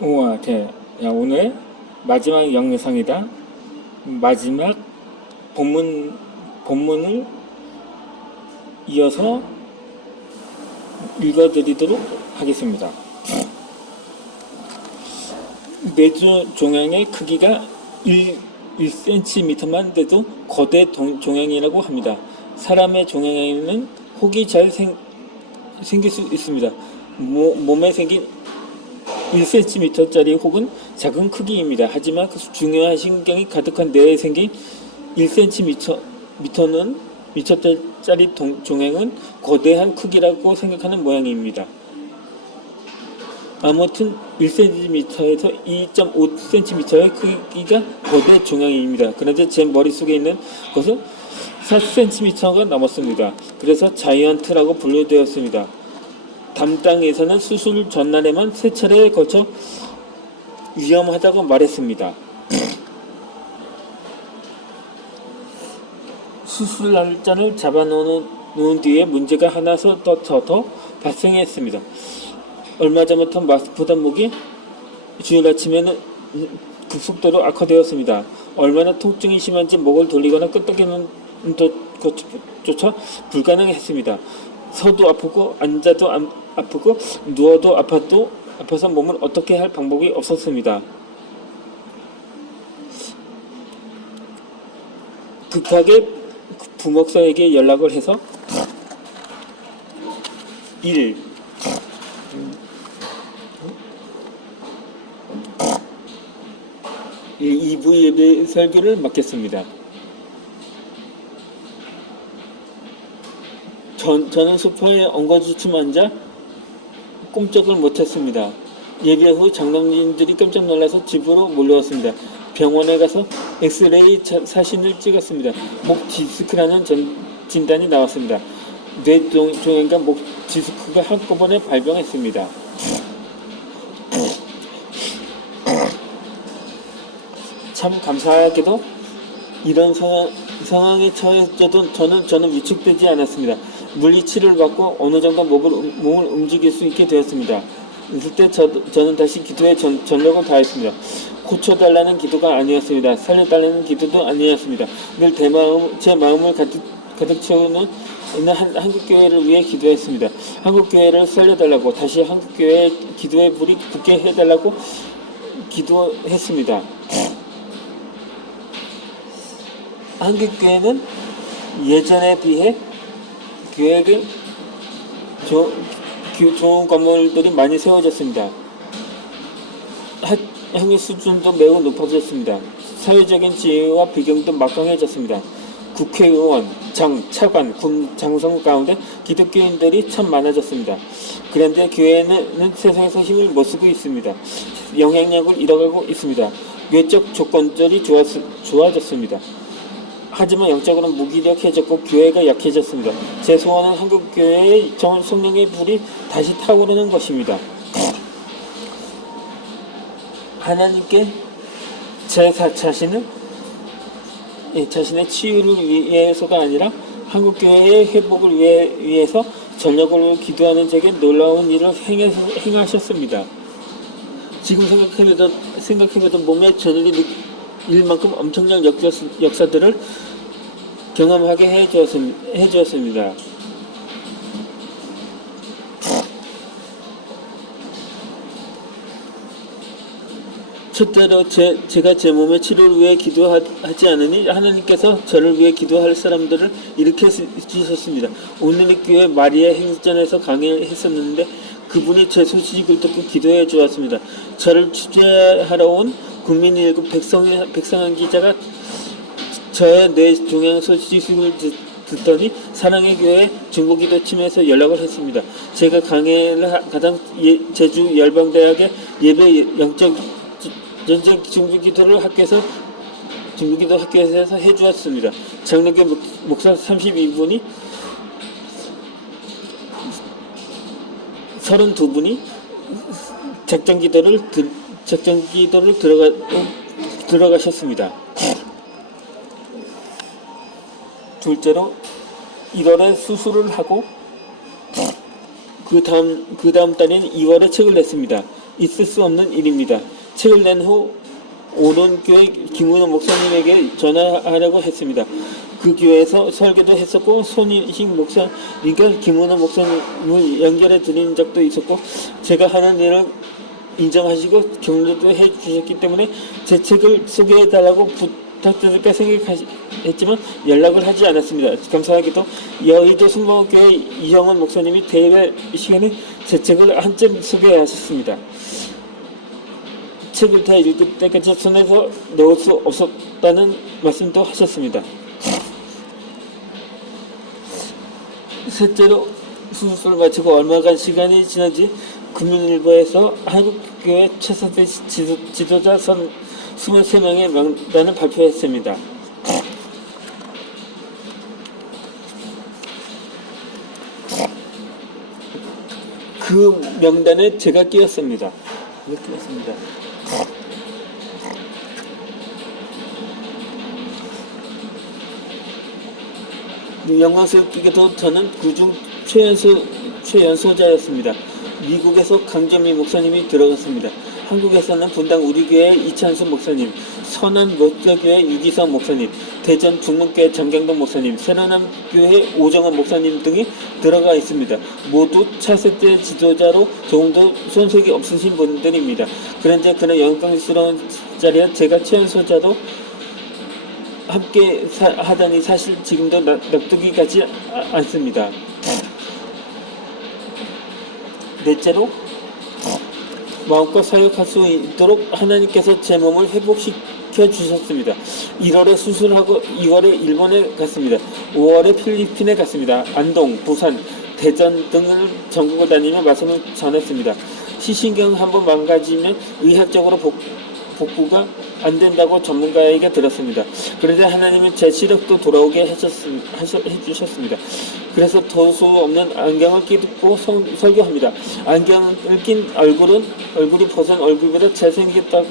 우와, 야, 오늘 마지막 영상이다. 마지막 본문을 이어서 읽어드리도록 하겠습니다. 매주 종양의 크기가 1cm만 돼도 거대 종양이라고 합니다. 사람의 종양에는 혹이 잘 생길 수 있습니다. 몸에 생긴 1cm짜리 혹은 작은 크기입니다. 하지만 그 중요한 신경이 가득한 뇌에 생긴 1cm는 미터짜리 종양은 거대한 크기라고 생각하는 모양입니다. 아무튼 1cm에서 2.5cm의 크기가 거대 종양입니다. 그런데 제 머릿속에 있는 것은 4cm가 넘었습니다. 그래서 자이언트라고 분류되었습니다. 담당에서는 수술 전날에만 3차례에 걸쳐 위험하다고 말했습니다. 수술 날짜를 잡아놓은 뒤에 문제가 하나 더 발생했습니다. 얼마 전부터 마스크보다 목이 주일 아침에는 급속도로 악화되었습니다. 얼마나 통증이 심한지 목을 돌리거나 끄덕이는 것조차 불가능했습니다. 서도 아프고 앉아도 아프고 누워도 아파서 몸을 어떻게 할 방법이 없었습니다. 급하게 부목사에게 연락을 해서 2부 예배 설교를 맡겼습니다. 저는 소파에 엉거주춤 앉아 꼼짝을 못했습니다. 예배 후 장로님들이 깜짝 놀라서 집으로 몰려왔습니다. 병원에 가서 엑스레이 사진을 찍었습니다. 목 디스크라는 진단이 나왔습니다. 뇌종양과 목 디스크가 한꺼번에 발병했습니다. 참 감사하게도 이런 상황에 처해져도 저는 위축되지 않았습니다. 물리치료를 받고 어느 정도 몸을 움직일 수 있게 되었습니다. 있을 때 저는 다시 기도에 전력을 다했습니다. 고쳐달라는 기도가 아니었습니다. 살려달라는 기도도 아니었습니다. 늘 제 마음을 가득 채우는 한국교회를 위해 기도했습니다. 한국교회를 살려달라고, 다시 한국교회의 기도의 불이 붙게 해달라고 기도했습니다. 한국교회는 예전에 비해 교회를 좋은 건물들이 많이 세워졌습니다. 학력 수준도 매우 높아졌습니다. 사회적인 지위와 비경도 막강해졌습니다. 국회의원, 차관, 군 장성 가운데 기독교인들이 참 많아졌습니다. 그런데 교회는 세상에서 힘을 못 쓰고 있습니다. 영향력을 잃어가고 있습니다. 외적 조건들이 좋아졌습니다. 하지만 영적으로는 무기력해졌고 교회가 약해졌습니다. 제 소원은 한국교회의 성령의 불이 다시 타오르는 것입니다. 하나님께 제 자신의 치유를 위해서가 아니라 한국교회의 회복을 위해서 전력으로 기도하는 제게 놀라운 일을 행하셨습니다. 지금 생각해봐도 몸에 저들이 일만큼 엄청난 역사들을 경험하게 해주었습니다. 첫째로 제가 제 몸의 치료를 위해 기도하지 않으니 하나님께서 저를 위해 기도할 사람들을 일으켜 주셨습니다. 오늘의 교회 마리아 행전에서 강의했었는데 그분이 제 소식을 듣고 기도해 주었습니다. 저를 취재하러 온 국민일보 백성한 기자가 저의 뇌종양 소식을 듣더니 사랑의 교회 중보기도팀에서 연락을 했습니다. 제가 강의를 가장 제주 열방대학의 예배 영적 중보기도 학교에서 해주었습니다. 장로교 목사 32분이 32분이 작정기도를 들어가셨습니다. 둘째로 1월에 수술을 하고 그 다음 달인 2월에 책을 냈습니다. 있을 수 없는 일입니다. 책을 낸 후 오른교회 김은호 목사님에게 전화하려고 했습니다. 그 교회에서 설교도 했었고 손희식 목사님과 김은호 목사님을 연결해 드린 적도 있었고 제가 하는 일을 인정하시고 격려도 해주셨기 때문에 제 책을 소개해달라고 부탁드릴까 생각했지만 연락을 하지 않았습니다. 감사하게도 여의도 순복음교회 이형원 목사님이 대회 시간에 제 책을 한 점 소개하셨습니다. 책을 다 읽을 때까지 손에서 놓을 수 없었다는 말씀도 하셨습니다. 셋째로 수술을 마치고 얼마간 시간이 지난지 금융일보에서 한국교회 최선대 지도자 선 23명의 명단을 발표했습니다. 그 명단에 제가 끼었습니다. 영광스럽게도 저는 그중 최연소자였습니다. 미국에서 강점미 목사님이 들어갔습니다. 한국에서는 분당 우리교회 이찬수 목사님, 선한 목자교회 유기성 목사님, 대전 중문교회 정경동 목사님, 새로남교회 오정원 목사님 등이 들어가 있습니다. 모두 차세대 지도자로 조금도 손색이 없으신 분들입니다. 그런데 그런 영광스러운 자리에 제가 최연소자도 함께 하다니 사실 지금도 납득이 가지 않습니다. 넷째로 마음껏 사역할 수 있도록 하나님께서 제 몸을 회복시켜 주셨습니다. 1월에 수술하고 2월에 일본에 갔습니다. 5월에 필리핀에 갔습니다. 안동, 부산, 대전 등을 전국을 다니며 말씀을 전했습니다. 시신경 한번 망가지면 의학적으로 복구가 안 된다고 전문가에게 들었습니다. 그런데 하나님은 제 시력도 돌아오게 해주셨습니다. 그래서 도수 없는 안경을 끼고 설교합니다. 안경을 낀 얼굴이 벗은 얼굴보다 잘생겼다고